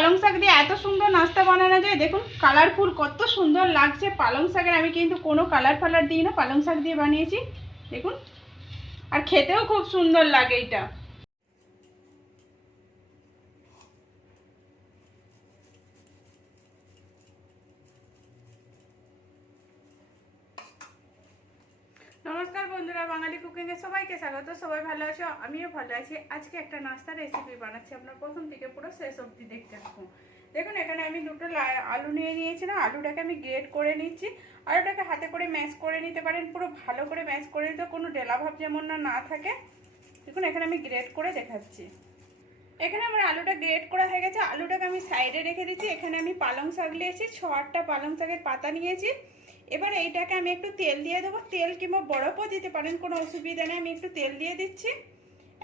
পালং শাক দিয়ে এত সুন্দর নাস্তা বানানো যায়, দেখুন কালারফুল কত সুন্দর লাগছে। পালং শাকের আমি কিন্তু কোনো কালার ফালার দিই না, পালং শাক দিয়ে বানিয়েছি, দেখুন। আর খেতেও খুব সুন্দর লাগে এটা। নমস্কার বন্ধুরা, বাঙালি কুকিংয়ে সবাইকে স্বাগত। সবাই ভালো আছো? আমিও ভালো আছি। আজকে একটা নাস্তার রেসিপি বানাচ্ছি। আপনার প্রথম থেকে পুরো শেষ অবধি দেখতে থাকুন। দেখুন, এখানে আমি দুটো আলু নিয়ে নিয়েছিলাম। আলুটাকে আমি গ্রেট করে নিচ্ছি। আলুটাকে হাতে করে ম্যাশ করে নিতে পারেন। পুরো ভালো করে ম্যাশ করে নিতে কোনো ডেলাভাব যেমন না না থাকে। দেখুন, এখানে আমি গ্রেট করে দেখাচ্ছি। এখানে আমার আলুটা গ্রেট করা হয়ে গেছে। আলুটাকে আমি সাইডে রেখে দিচ্ছি। এখানে আমি পালং শাক নিয়েছি। ছ আটটা পালং শাকের পাতা নিয়েছি। এবার এইটাকে আমি একটু তেল দিয়ে দেবো। তেল কিংবা বরফও দিতে পারেন, কোনো অসুবিধা নেই। আমি একটু তেল দিয়ে দিচ্ছি।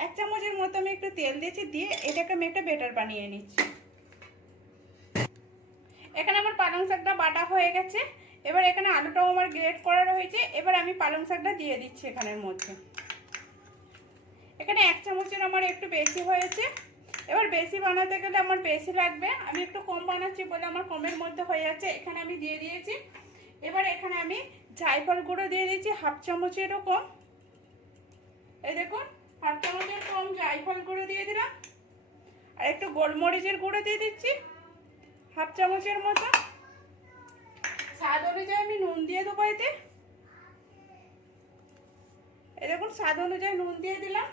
এক চামচের মতো আমি একটু তেল দিয়েছি, দিয়ে এটাকে আমি একটা বেটার বানিয়ে নিচ্ছি। এখানে আমার পালং শাকটা বাটা হয়ে গেছে। এবার এখানে আলুটাও আমার গ্রেট করা রয়েছে। এবার আমি পালং শাকটা দিয়ে দিচ্ছি এখানের মধ্যে। এখানে এক চামচের আমার একটু বেশি হয়েছে। এবার বেশি বানাতে গেলে আমার বেশি লাগবে। আমি একটু কম বানাচ্ছি বলে আমার কমের মধ্যে হয়ে যাচ্ছে। এখানে আমি দিয়ে দিয়েছি এবার এখানে আমি জায়ফল গুঁড়ো দিয়ে দিচ্ছি হাফ চামচেরও কম। এই দেখুন, হাফ চামচের কম জায়ফল গুঁড়ো দিয়ে দিলাম। আর একটু গোলমরিচের গুঁড়ো দিয়ে দিচ্ছি, হাফ চামচের মতো। স্বাদ অনুযায়ী আমি নুন দিয়ে দেবো এতে। এই দেখুন, স্বাদ অনুযায়ী নুন দিয়ে দিলাম।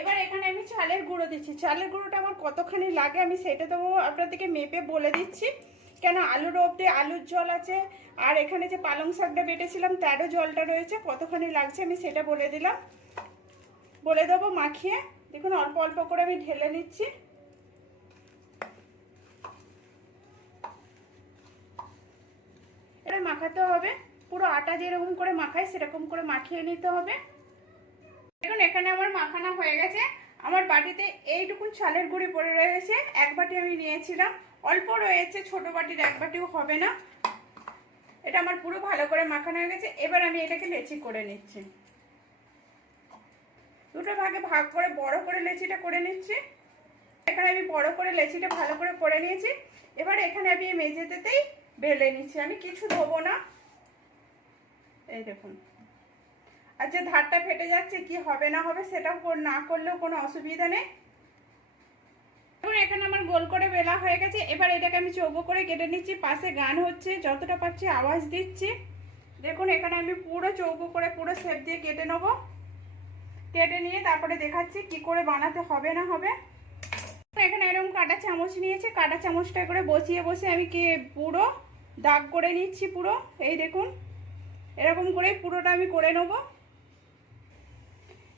এবার এখানে আমি চালের গুঁড়ো দিচ্ছি। চালের গুঁড়োটা আমার কতখানি লাগে আমি সেটা তো আপনাদেরকে মেপে বলে দিচ্ছি। কেন আলুর অবধি আলুর জল আছে? আর এখানে যে পালং শাকটা বেটেছিলাম, তারও জলটা রয়েছে। কতখানি লাগছে আমি সেটা বলে দিলাম। বলে দেবো মাখিয়ে। দেখুন, অল্প অল্প করে আমি ঢেলে নিচ্ছি। এটা মাখাতে হবে। পুরো আটা যেরকম করে মাখায় সেরকম করে মাখিয়ে নিতে হবে। দেখুন, এখানে আমার মাখানো হয়ে গেছে। আমার বাটিতে এইটুকুন চালের গুঁড়ি পড়ে রয়েছে। এক বাটি আমি নিয়েছিলাম। অল্প রয়েছে, ছোট বাটির এক বাটিও হবে না। এটা আমার পুরো ভালো করে মাখানো হয়ে গেছে। এবার আমি এটাকে লেচি করে নিচ্ছি। দুটো ভাগে ভাগ করে, বড় করে লেচিটা করে নিচ্ছি। এখানে আমি বড় করে লেচিটা ভালো করে করে নিয়েছি। এবার এখানে আমি মেঝেতেই বেলে নিচ্ছি। আমি কিছু দেবো না। এই দেখুন। আর যে ধারটা ফেটে যাচ্ছে, কি হবে না হবে কর- না করলেও কোনো অসুবিধা নেই। এখানে আমার গোল করে বেলা হয়ে গেছে। এবার এটাকে আমি চৌকো করে কেটে নিচ্ছি। পাশে গান হচ্ছে, যতটা পাচ্ছি আওয়াজ দিচ্ছি। দেখুন, এখানে আমি পুরো চৌকো করে পুরো শেপ দিয়ে কেটে নেব। কেটে নিয়ে তারপরে দেখাচ্ছি কি করে বানাতে হবে না হবে। এখানে এরকম কাটা চামচ নিয়েছি। কাটা চামচটা করে বসিয়ে বসে আমি কি পুরো দাগ করে নিচ্ছি পুরো? এই দেখুন, এরকম করে পুরোটা আমি করে নেব।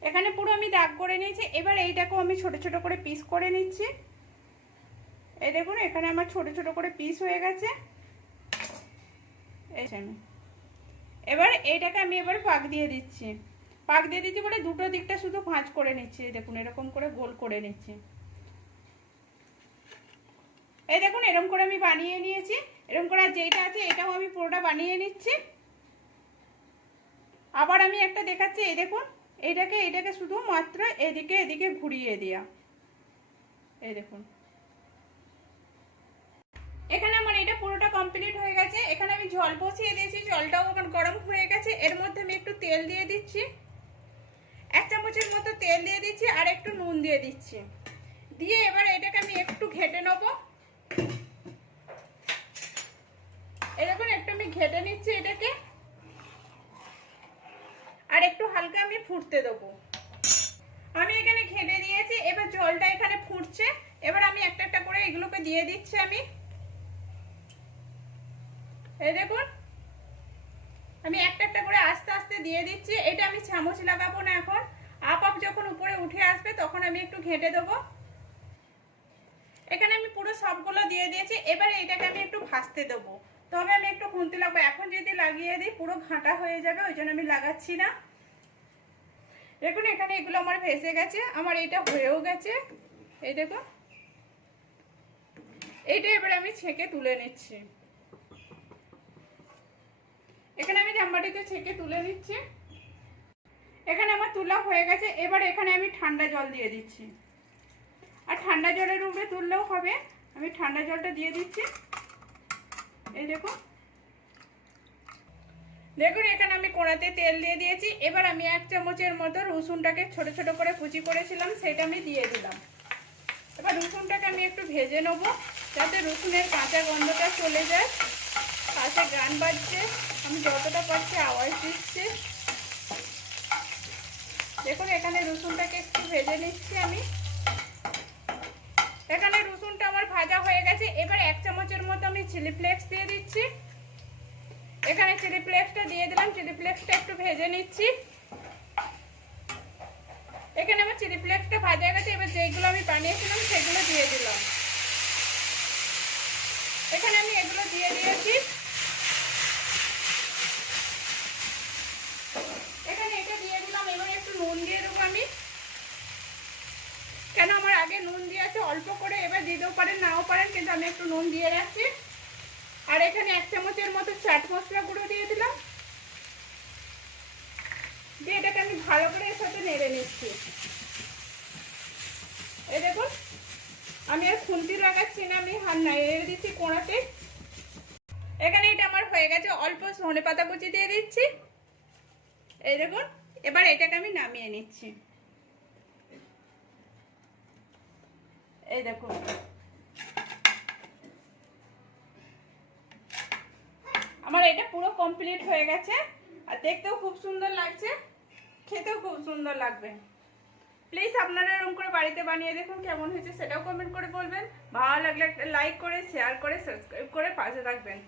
এখানে পুরো আমি দাগ করে নিয়েছি। এবার এইটাকেও আমি ছোট ছোট করে পিস করে নিচ্ছি। এই দেখুন, এখানে আমার ছোট ছোট করে পিস হয়ে গেছে। এই এবার এইটাকে আমি এবার পাক দিয়ে দিচ্ছি। পাক দিয়ে দিচ্ছি বলে দুটো দিকটা শুধু ভাঁজ করে নিচ্ছি। দেখুন, এরকম করে গোল করে নিচ্ছি। এই দেখুন এরকম করে আমি বানিয়ে নিয়েছি। এরকম করে যেটা আছে এটাও আমি পুরোটা বানিয়ে নিচ্ছি। আবার আমি একটা দেখাচ্ছি, এই দেখুন, এইটাকে এইটাকে শুধু মাত্র এদিকে এদিকে ঘুরিয়ে দেওয়া এই দেখুন। এখানে আমার এটা পুরোটা কমপ্লিট হয়ে গেছে। এখানে আমি জল বসিয়ে দিয়েছি, জলটাও আমার গরম হয়ে গেছে। এর মধ্যে আমি একটু তেল দিয়ে দিচ্ছি। এক চামচের মতো তেল দিয়ে দিচ্ছি আর একটু নুন দিয়ে দিচ্ছি। দিয়ে এবার এটাকে আমি একটু ঘেটে নেব। এরকম একটু আমি ঘেটে নিচ্ছি এটাকে। আর একটু হালকা আমি ফুটতে দেবো। আমি এখানে ঘেটে দিয়েছি, এবার জলটা এখানে ফুটছে। এবার আমি একটা একটা করে এগুলোকে দিয়ে দিচ্ছি আমি। এই দেখুন। আমি একটা একটা করে আস্তে আস্তে দিয়ে দিচ্ছি। এটা আমি চামচ লাগাবো না এখন। আপ আপ যখন উপরে উঠে আসবে, তখন আমি একটু ঘেটে দেবো। এখানে আমি পুরো সবগুলো দিয়ে দিয়েছি। এবার এইটাকে আমি একটু ভাজতে দেবো। তবে আমি একটু খুনতে লাগবো। এখন যদি লাগিয়ে দিই, পুরো ঘাঁটা হয়ে যাবে, ওই জন্য আমি লাগাচ্ছি না। দেখুন, এখানে এগুলো আমার ভেসে গেছে। আমার এটা হয়েও গেছে। এই দেখো এইটা এবার আমি ছেঁকে তুলে নিচ্ছি। এখানে আমি জাম্বাটিতে ছেঁকে তুলে নিচ্ছি এখানে আমার তুলা হয়ে গেছে। এবার এখানে আমি ঠান্ডা জল দিয়ে দিচ্ছি। আর ঠান্ডা জলের উপরে তুললেও হবে। আমি ঠান্ডা জলটা দিয়ে দিচ্ছি। এই দেখুন। দেখুন, এখানে আমি কড়াতে তেল দিয়ে দিয়েছি। এবার আমি এক চামচের মতো রসুনটাকে ছোট ছোট করে কুচি করেছিলাম, সেটা আমি দিয়ে দিলাম। এবার রসুনটাকে আমি একটু ভেজে নেব, যাতে রসুনের কাঁচা গন্ধটা চলে যায়। পাশে গান বাজছে। আমি যতটা পারছি আওয়াজ দিচ্ছে। দেখুন, এখানে রসুনটাকে একটু ভেজে নিচ্ছি আমি। এখানে রসুনটা আমার ভাজা হয়ে গেছে। এবার এক চামচের মতো আমি চিলি ফ্লেক্স দিয়ে দিচ্ছি। এখানে চিলি ফ্লেক্সটা দিয়ে দিলাম। চিলি ফ্লেক্সটা একটু ভেজে নিচ্ছি। এখানে আমার চিলি ফ্লেক্সটা ভাজা গেছে। এবার যেগুলো আমি বানিয়েছিলাম, সেগুলো দিয়ে দিলাম। এখানে আমি এগুলো দিয়ে দিয়েছি এখানে এটা দিয়ে দিলাম এবার একটু নুন দিয়ে দেবো আমি কেন আমার আগে নুন দিয়ে আছে, অল্প করে এবার দিতেও পারেন, নাও পারেন, কিন্তু আমি একটু নুন দিয়ে রাখছি। আর এখানে এক চামচের মতো চাট মশলা গুঁড়ো দিয়ে দিলাম। দিয়ে এটাকে আমি ভালো করে এর সাথে নেড়ে নিচ্ছি। এই দেখুন, আমি আর খুন্তি লাগাচ্ছি না, আমি হাত নেড়ে দিচ্ছি কোড়াতে। এখানে এটা আমার হয়ে গেছে, অল্প ধনে পাতা কুচি দিয়ে দিচ্ছি। এই দেখুন, এবার এটাকে আমি নামিয়ে নিচ্ছি। এই দেখুন আমার এটা পুরো কমপ্লিট হয়ে গেছে। আর দেখতেও খুব সুন্দর লাগছে। খেতেও খুব সুন্দর লাগবে। প্লিজ আপনারা এরকম করে বাড়িতে বানিয়ে দেখুন কেমন হয়েছে, সেটাও কমেন্ট করে বলবেন। ভালো লাগলে একটা লাইক করে শেয়ার করে সাবস্ক্রাইব করে পাশে থাকবেন।